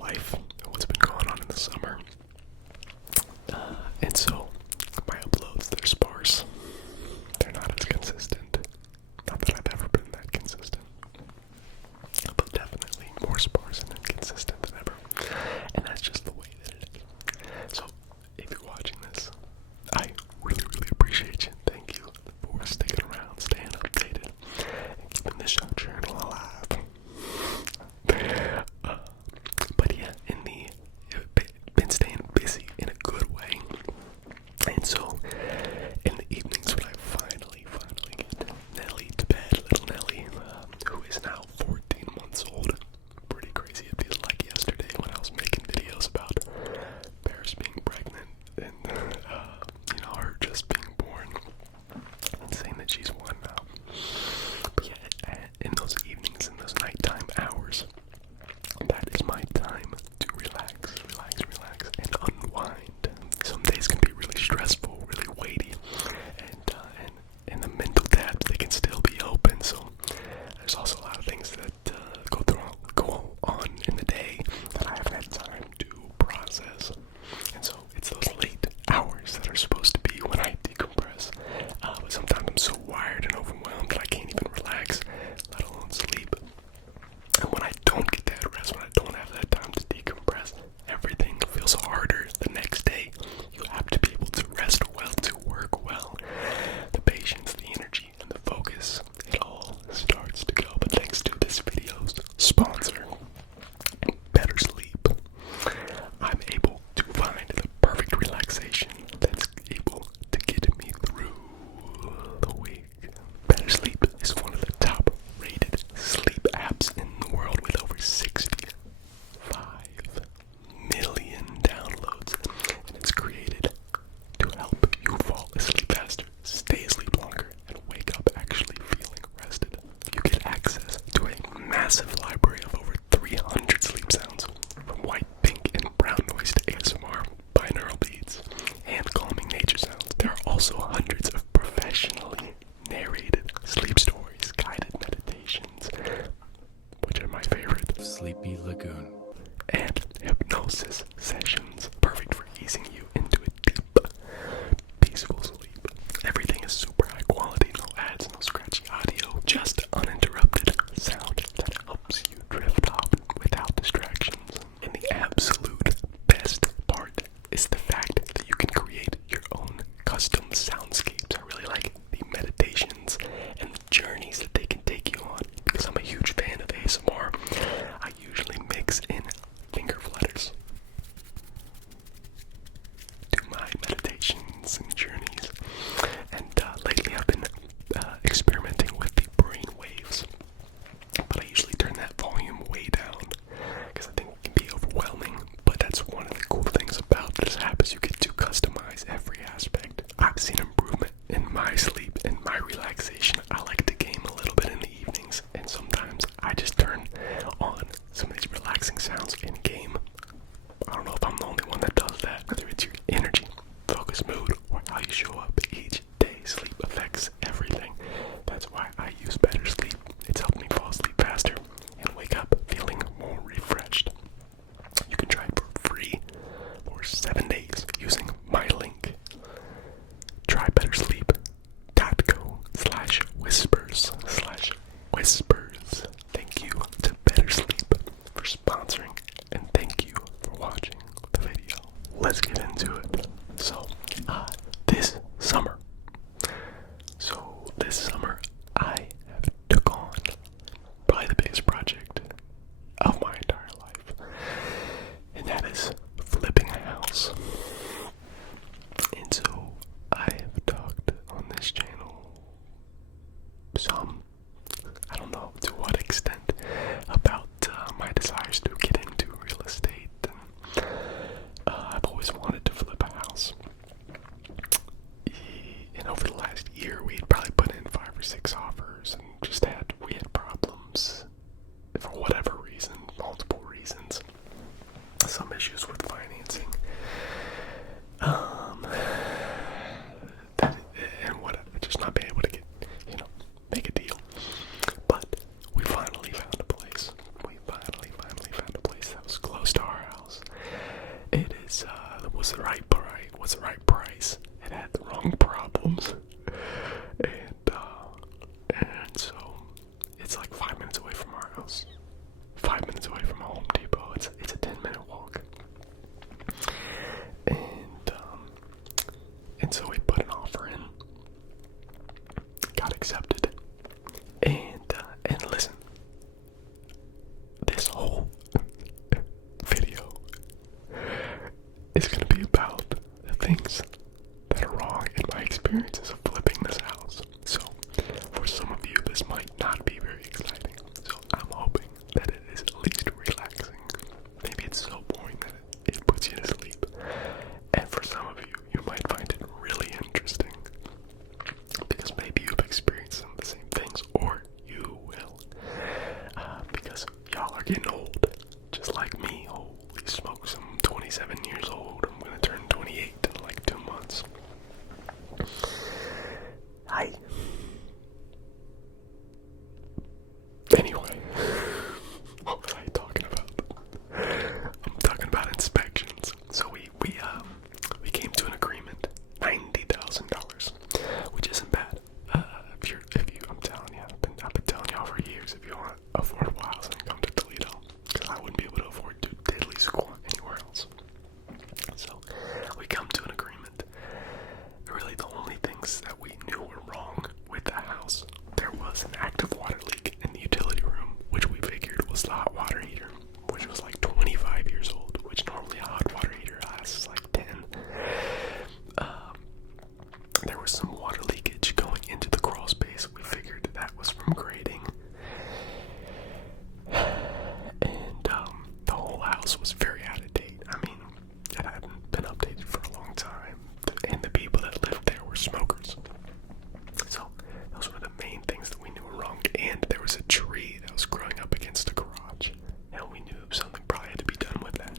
life, what's been going on in the summer. And so, my uploads, they're sparse. They're not as consistent. Not that I've ever been that consistent. But definitely more sparse and inconsistent than ever. And that's just the way that it is. So, if you're watching this, I really, really appreciate you. Thank you for sticking around, staying updated, and keeping this show channel alive. But yeah, been staying busy in a good way. And so, in the evenings when I finally get Nelly to bed, little Nelly, who is now 14 months old. Pretty crazy. It feels like yesterday when I was making videos about Paris being pregnant and, her just being born and saying that she's one now. But yeah, in those evenings, in those nighttime hours, that is my time to relax, and unwind. Some days can be really stressful, really weighty, and the mental tabs, they can still be open. So there's also a lot of things that go on in the day that I haven't had time to process. And so it's those late hours that are supposed to be when I decompress. But sometimes I'm so wired and overwhelmed that I can't even relax, let alone sleep. And when I don't get that rest, when I don't have that time to decompress, everything feels harder the next day. You have to be able to rest well, to work well. The patience, the energy, and the focus, it all starts to go. But thanks to this video's sponsor, BetterSleep, I'm able to find the perfect relaxation that's able to get me through the week. BetterSleep is one of the top-rated sleep apps in the world with over 65 million downloads, and it's created to help you fall asleep faster, stay asleep longer, and wake up actually feeling rested. You get access to a massive library of over 300 sleep sounds, from white, pink, and brown noise to ASMR, binaural beats, and calming nature sounds. There are also hundreds of professionally narrated sleep stories, guided meditations, which are my favorite, Sleepy Lagoon, and hypnosis sessions, perfect for easing you into a deep, peaceful sleep. Everything is super high quality, no ads, no scratchy audio, just uninterrupted sound that helps you drift off without distractions. And the absolute best part is the fact that you can create your own custom soundscapes. I really like the meditations and the journeys that they can take you on, because I'm a huge fan of ASMR. I usually mix in finger flutters to my meditations and journeys. And lately I've been experimenting with the brain waves, but I usually turn that volume way down because I think it can be overwhelming. But that's one of the cool things about this app, is you get to customize every aspect. I've seen improvement in my sleep and my relaxation. I like to game a little bit in the evenings, and sometimes I just turn on some of these relaxing sounds in game. I don't know if I'm the only one that does that. Whether it's your energy, focus, mood, or how you show up each day, sleep affects everything. That's why I use BetterSleep. It's helped me fall asleep faster and wake up feeling more refreshed. You can try it for free for 7 days using my link. Try bettersleep.co/whispers. Thank you to BetterSleep for sponsoring, and thank you for watching the video. Let's get into it. So, this summer, I have took on probably the biggest project of my entire life, and that is flipping a house. And so I have talked on this channel I don't know to what extent, about my desires to get into real estate. And I've always wanted to flip a house. things that are wrong in my experiences of flipping this house. So, for some of you, this might not be very exciting. So, I'm hoping that it is at least relaxing. Maybe it's so boring that it puts you to sleep. And for some of you, you might find it really interesting. Because maybe you've experienced some of the same things, or you will. Because y'all are getting old, just like me. Holy smokes, I'm 27 years old. I'm gonna turn 28 in like 2 months. Hi. Anyway, what was I talking about? I'm talking about inspections. So we came to an agreement, $90,000, which isn't bad. I'm telling you, I've been telling y'all for years, if you want affordable housing, come to Toledo, because I wouldn't be able to afford to diddly squat anywhere else. So we come to an agreement. Really, the only things that we knew were wrong with the house, there was an active water leak in the utility room, which we figured was the hot water heater, which was like 25 years old, which normally a hot water heater lasts like 10. There was some water leakage going into the crawl space. We figured that was from grading. And the whole house was very out of date. I mean, it hadn't been updated for a long time. And the people that lived there were smokers. So those were the main things that we knew were wrong. And there was a tree that was growing up against the garage. And we knew something probably had to be done with that.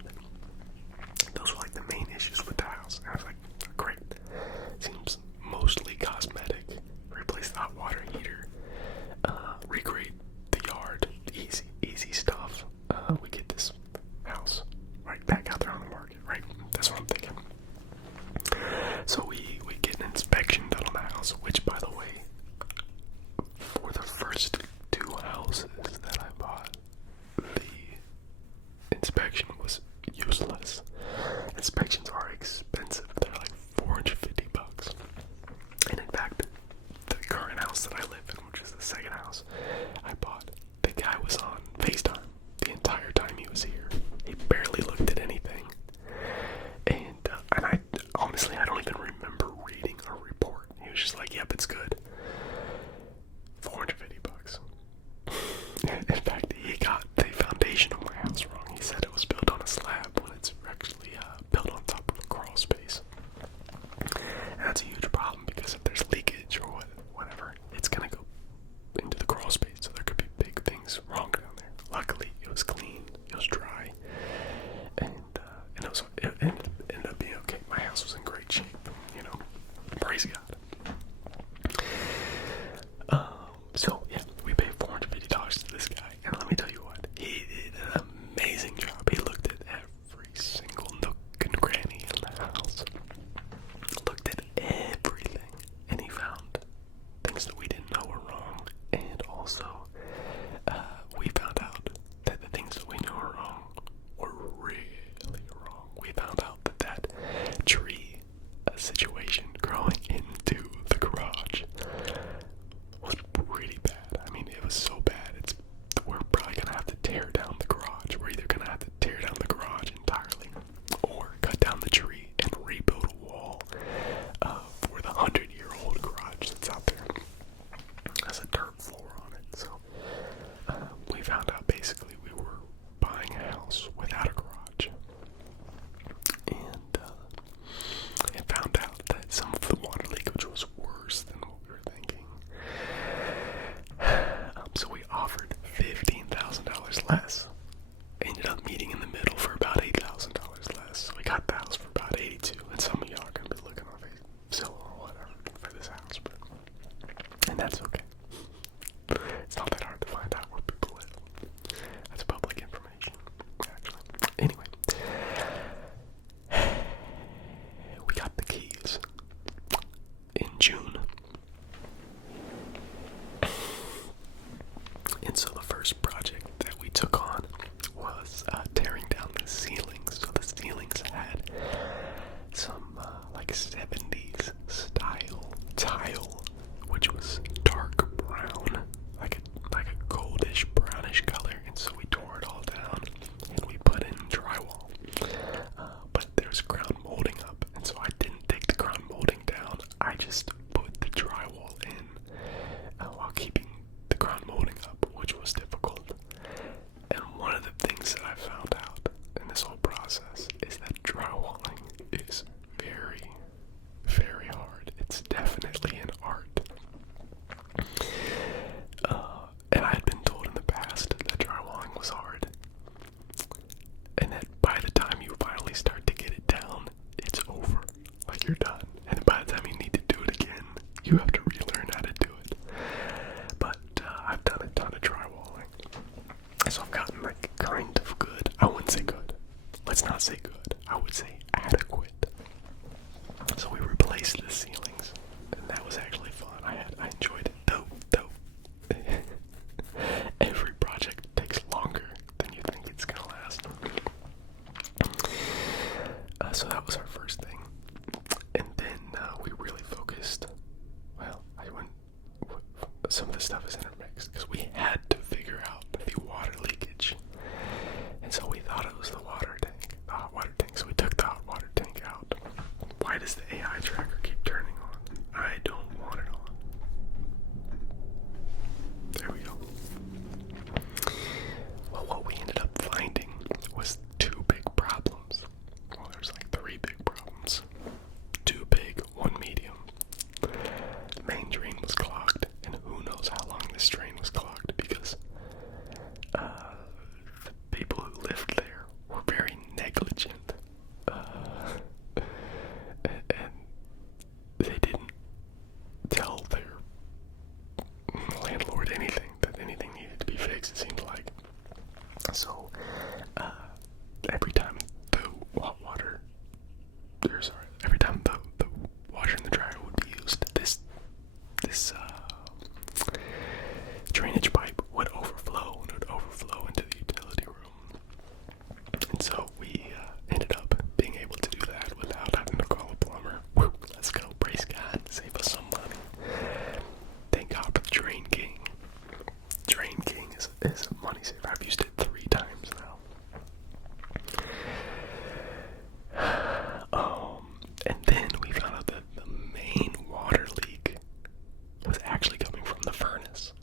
Those were like the main issues with the house. And I was like, great. Seems mostly cosmetic. Replace the hot water heater. Regrade the yard. Easy stuff. We get this house right back out there on the market, right? That's what I'm thinking. So we get an inspection done on the house, which, by the way, for the first 2 houses that I bought, the inspection was useless. Inspections are expensive. They're like $450. And in fact, the current house that I live in, which is the second house I bought, the guy was on FaceTime the entire time he was here. He barely looked at anything. And I honestly, I don't even remember reading a report. He was just like, yep, it's good. $450. In fact, he got the foundation of my house wrong. He said it was built on a slab when it's actually built on top. you have to relearn how to do it. But I've done a ton of drywalling, so I've gotten like kind of good. I wouldn't say good. Let's not say good. I would say adequate. So we replaced the ceilings, and that was actually fun. I enjoyed it. Though every project takes longer than you think it's gonna last. So that was our first thing, and then we really focused. Well, some of the stuff is intermixed because we had to figure out the water leakage, and so we thought it was the water tank, the hot water tank. So we took the hot water tank out. Why does the AI tracker keep turning on? I don't want it on. There we go. Well, what we ended up finding was two big problems. Well, there's like three big problems. Two big, one medium. The main drain was clogged, and who knows how long this drain was clogged because the people who lived there were very negligent. And they didn't tell their landlord that anything needed to be fixed, it seemed like. So, every time the hot water, every time the washer and the dryer would be used, this drainage pipe would overflow, and it would overflow into the utility room. And so we ended up being able to do that without having to call a plumber. Woo, let's go, praise God, save us some money. Thank God for the Drain King. Drain King is a money saver. I've used it 3 times now. And then we found out that the main water leak was actually coming from the furnace,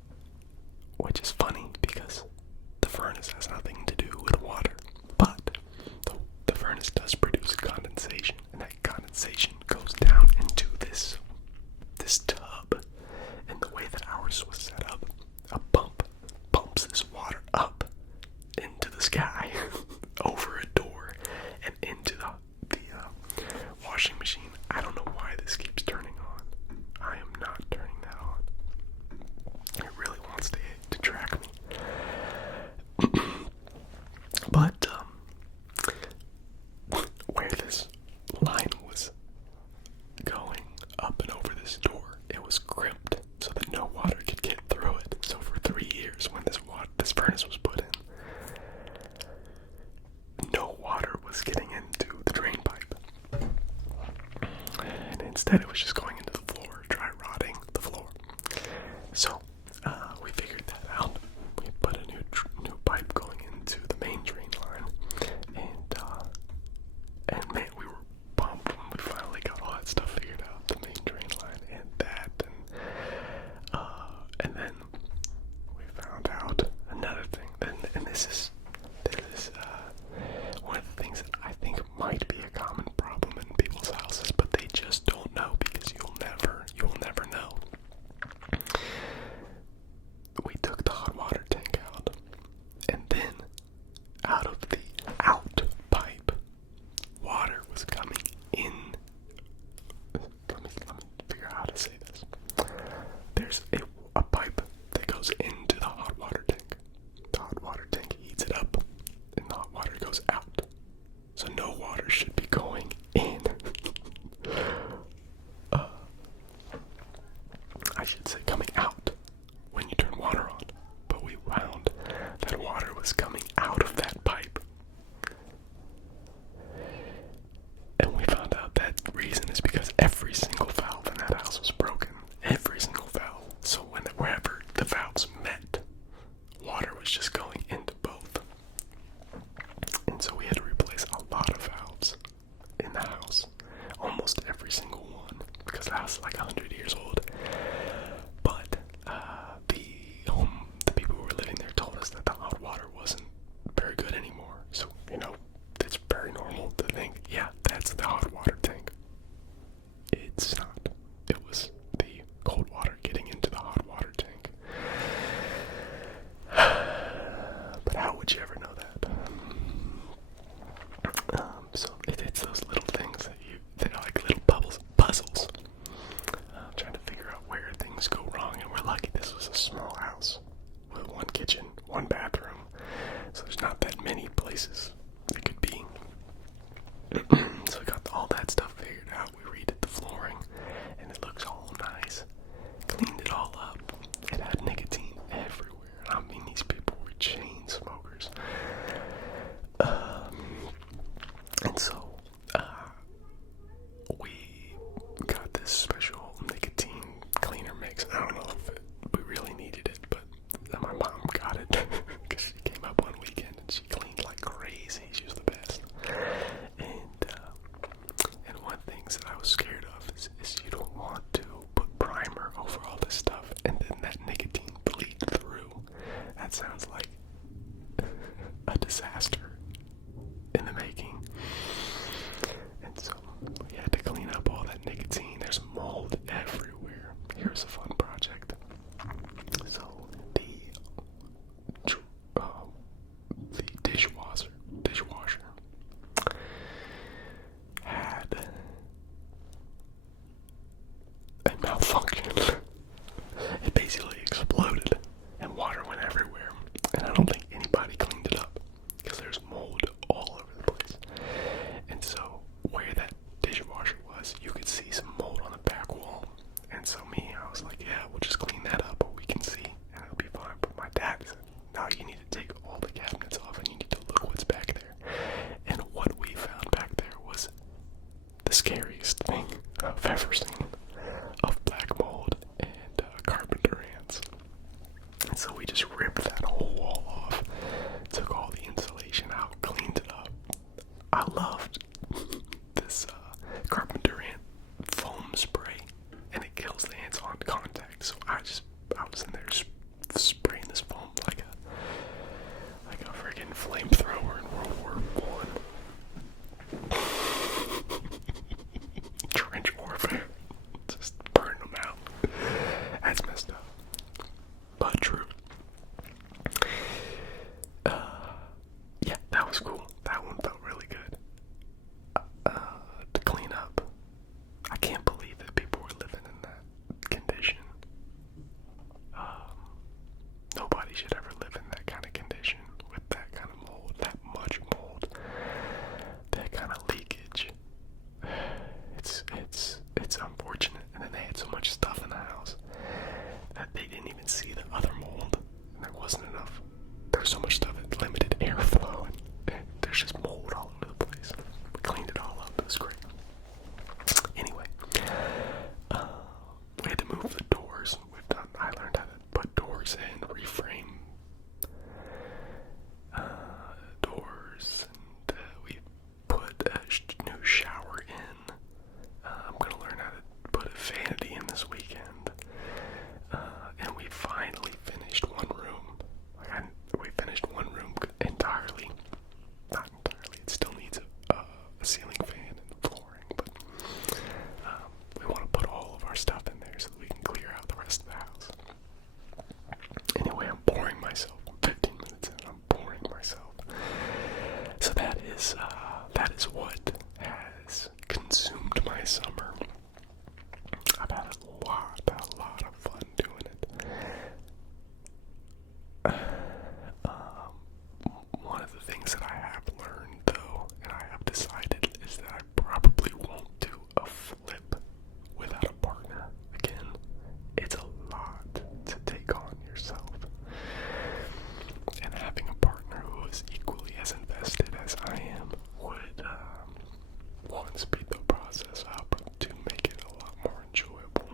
which is funny because the furnace has nothing to do with water, but the furnace does produce condensation, and that condensation goes down into this tub. And the way that ours was set up, a pump pumps this water up into the sky over a door and into the washing machine. I don't know why this keeps turning on. I am not turning that on. It really wants to track me. But where this line was going up and over this door, it was crimped so that no water could get through it. So for 3 years, when this furnace was put in, no water was getting into the drain pipe, and instead it was just going into the floor, dry rotting the floor. So we figured that out. We put a new pipe going into the main drain line, and man, we were pumped when we finally got all that stuff figured out, the main drain line and that, and then we found out another thing, and this is one of the things that I think might be a common problem in people's houses, but they just don't know because you'll And so, we got this special nicotine cleaner mix. I don't know if we really needed it, but my mom got it because she came up one weekend and she cleaned like crazy. She was the best. And one thing that I was scared of is you don't want to put primer over all this stuff and then that nicotine bleed through. That sounds like a disaster in the making. And so we had to clean up all that nicotine. There's mold everywhere. Here's a fun project. So the dishwasher had a malfunction. It basically exploded and water went everywhere. And I don't think anybody cleaned it up because there's mold all over the place. And so where that dishwasher was, you could see some mold on the back wall. And so I was like, yeah, we'll just clean that up, or we can see, and it'll be fine. But my dad said, no, you need to take all the cabinets off, and you need to look what's back there. And what we found back there was the scariest thing I've ever seen of black mold and carpenter ants. And so we just ripped that whole wall off, took all the insulation out, cleaned it up. I loved this carpenter ant foam spray, and it kills the ants on contact. So I was in there spraying this foam like a friggin' flamethrower in World War I. Trench warfare. Just burn them out. That's messed up. But true. Yeah, that was cool. That one felt really good. To clean up. I can't believe that people were living in that condition. Nobody should ever live in that kind of condition with that kind of mold, that much mold, that kind of leakage. It's unfortunate. And then they had so much stuff in the house that they didn't even see the other mold. And there wasn't enough. There's so much stuff that limited airflow, and there's just mold all over the place. We cleaned it all up. It was great. Anyway, we had to move the doors. I learned how to put doors in, reframe doors, and we put a new shower in. I'm gonna learn how to put a vanity in this weekend. And we finally finished one room. We finished one room entirely. Not entirely. It still needs a ceiling fan and flooring, but we want to put all of our stuff in there so that we can clear out the rest of the house. Anyway, I'm boring myself. I'm 15 minutes in, I'm boring myself. So that is what has consumed my summer. I've had a lot of fun doing it. One of the things that I have learned, though, and I have decided, is that I probably won't do a flip without a partner again. It's a lot to take on yourself. And having a partner who is equally as invested as I am would, one, speed the process up, and two, make it a lot more enjoyable.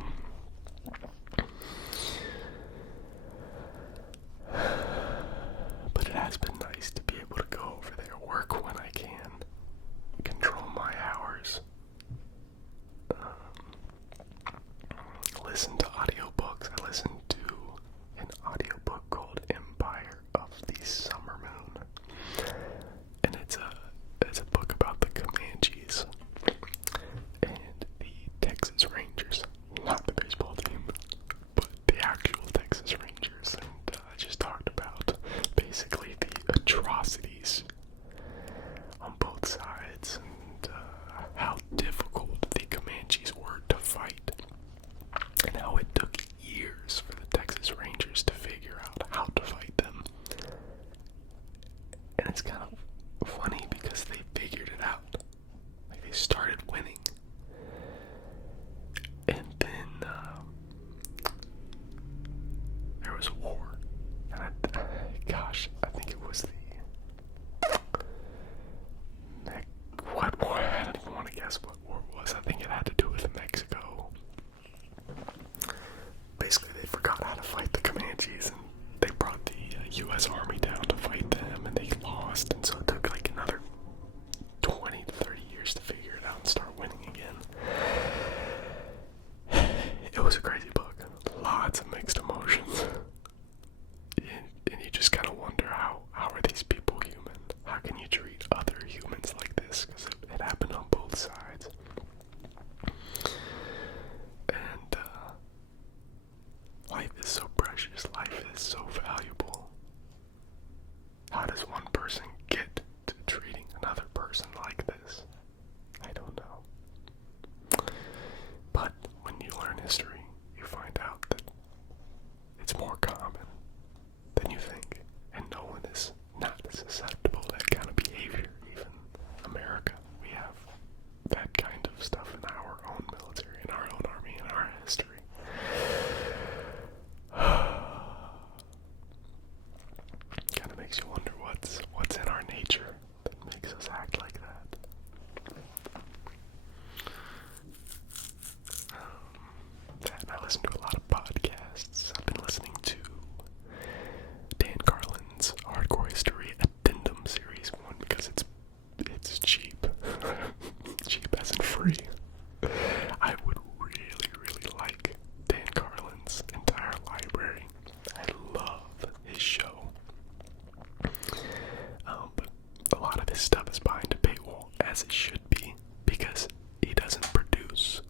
as it should be, because he doesn't produce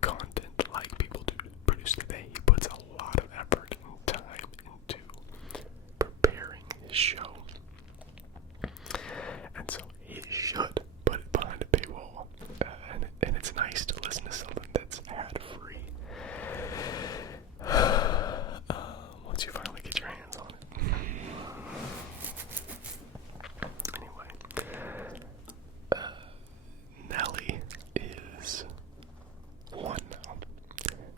content like people do produce today. He puts a lot of effort and time into preparing his show. And so he should put it behind a paywall. And it's nice to listen to something that's ad-free. Once you finally get your hands on it. Anyway, Nelly is one now.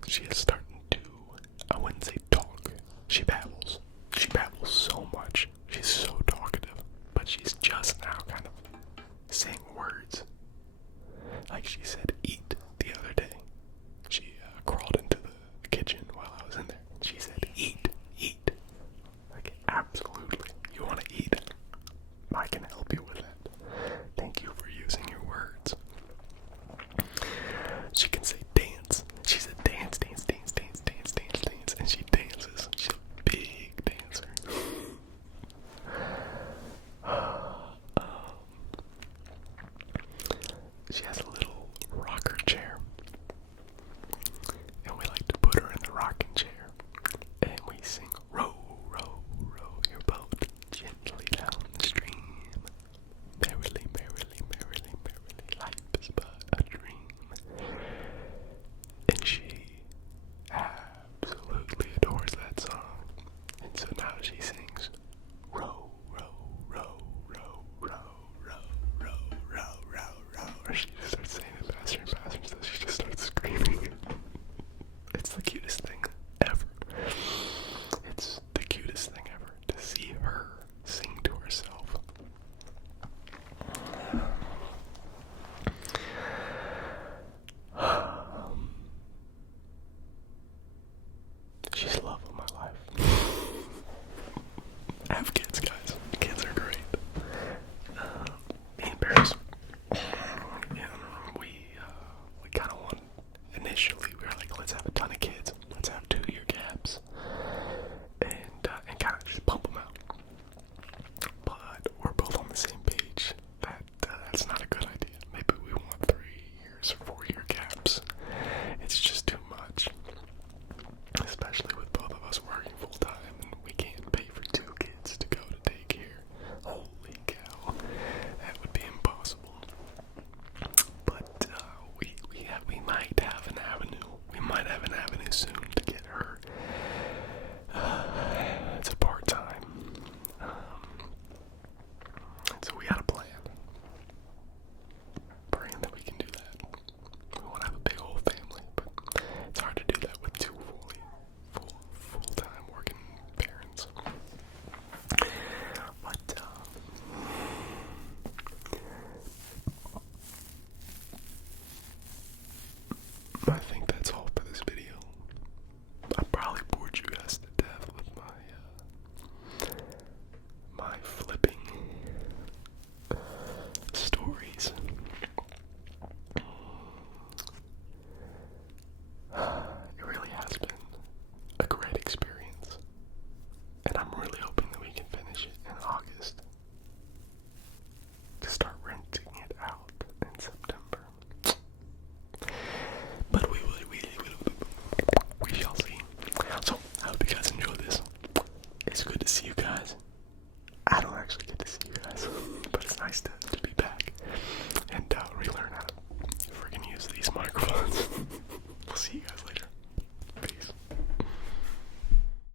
She is starting to, I wouldn't say talk. She babbles. She babbles so much. She's so talkative. But she's just now kind of saying words. Like she said eat the other day. She crawled into the kitchen while I was in there. She said eat, eat. Like, absolutely. You want to eat? I can help you with that. Thank you for using your words. She can say dance. She said dance, dance, dance, dance, dance, dance, dance. And she dances. She's a big dancer. She has a little rocker chair, and we like to put her in the rocking chair, and we sing, row, row, row your boat gently down the stream, merrily, merrily, merrily, merrily, life is but a dream. And she absolutely adores that song, and so now she sings, row, row, row, row, row, row, row, row, row, row, or she just starts saying it faster and faster, so she just starts screaming. It's the cutest thing ever. It's the cutest thing ever to see her sing to herself. She's the love of my life. I have kids, guys. Kids are great. Me and Paris, we kind of want, initially, we were like, let's have a ton of kids. Let's have 2-year gaps. And kind of just pump them out. But we're both on the same page that that's not a good idea. Maybe we want 3 years or 4-year gaps. It's just too much. Especially with both of us working full time, and we can't pay for 2 kids to go to daycare. Holy cow, that would be impossible. But we might have an avenue. We might have an avenue soon to get her. It's a part-time. So we got a plan. Praying that we can do that. We want to have a big old family, but it's hard to do that with 2 full-time working parents. But I think that's all for this video. I probably bored you guys to death with my flipping stories. It really has been a great experience, and I'm really hoping that we can finish it in August to start renting it out in September. But we shall see. So, I hope you guys enjoyed this. It's good to see you guys. I don't actually get to see you guys, but it's nice to be back and relearn how to freaking use these microphones. We'll see you guys